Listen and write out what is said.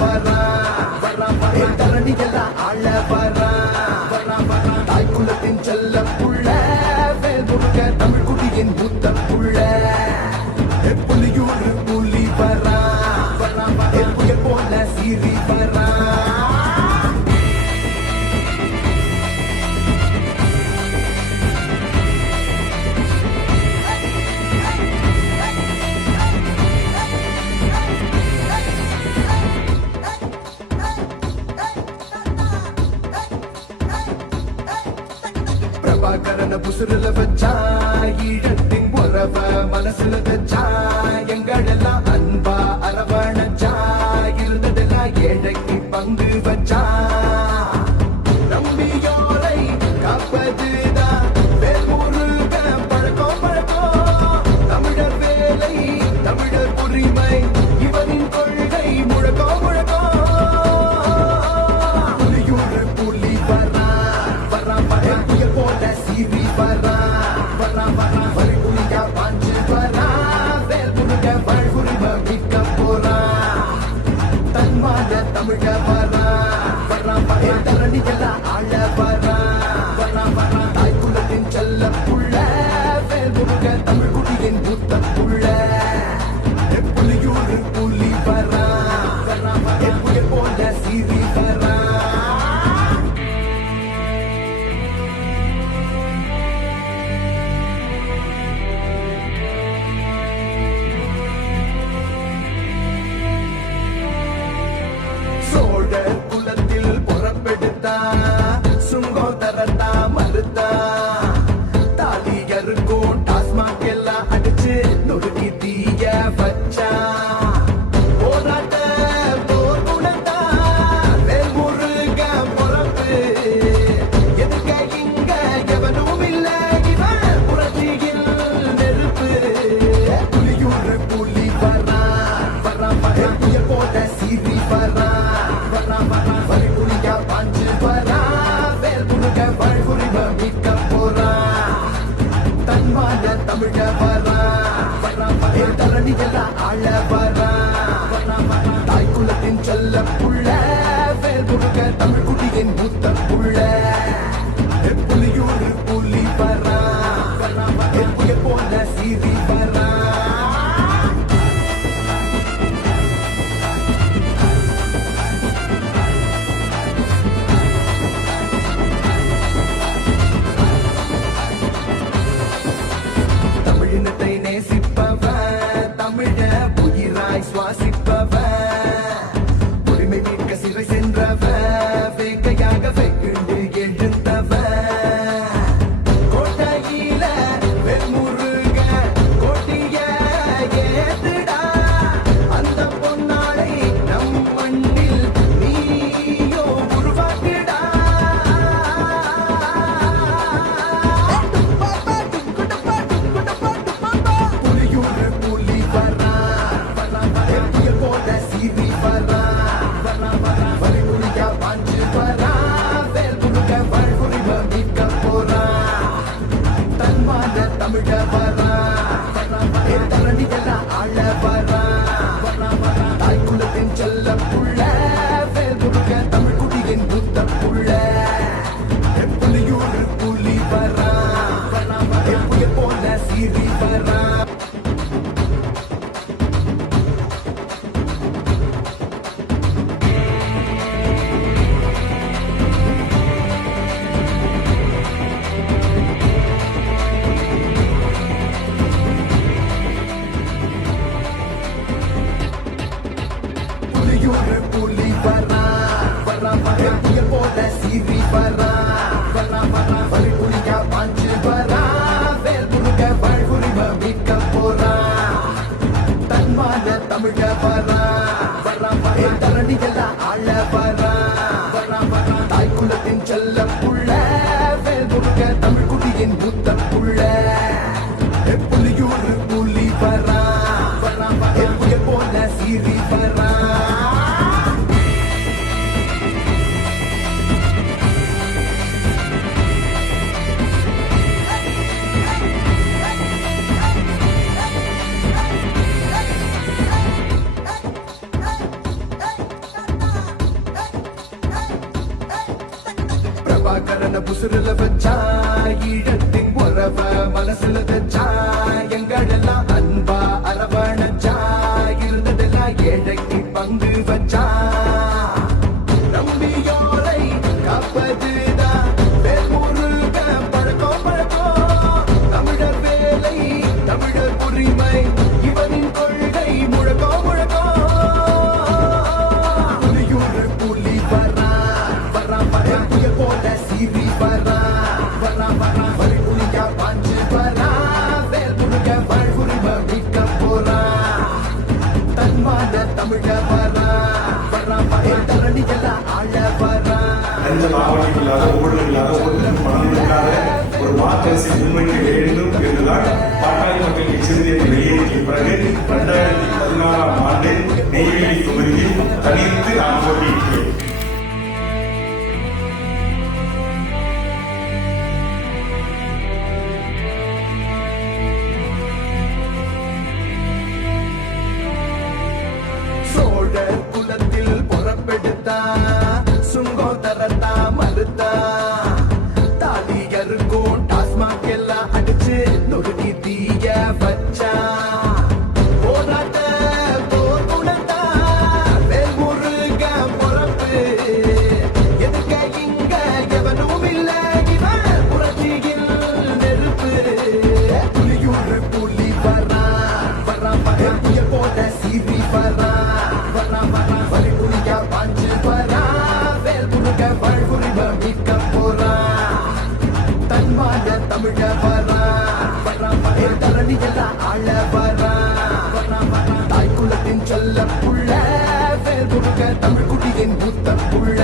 வர்றான் வர்றான் வர்றான் பாக்கரன புசுருல வச்சா ஈழத்தின் உறவ மனசுல தச்சா எங்களெல்லாம் அன்பா அரவணைச்சா இருந்ததெல்லாம் ஏழைக்கு பங்கு வச்சா. Nuri பண்ணிக்கலாம் அளவா حبيبة فاهم 不人 என் புத்தக்குள்ள புலியூர் புலி வரா போல சீரி வரா. பிரபாகரன புசுருல வச்சான் மனசுல தச்சா எங்களெல்லாம் அன்பா அரவண அரசை முன்வைக்க வேண்டும் என்றுதான் பாட்டாளி மக்கள் கட்சியிலிருந்து வெளியேற்றிய பிறகு இரண்டாயிரத்தி பரா பரா பரா வலி குடிக்க பாஞ்சு பரா வேல் குடுக்க பழ்குறிவ மீட்க போறா தன்வாய தமிழ பரா பரா பரா தரணியெல்லாம் ஆள பரா பரா பரா தாய் குலத்தின் சொல்ல புள்ள வேல் குடுக்க தமிழ் குட்டியின் புத்த புள்ள.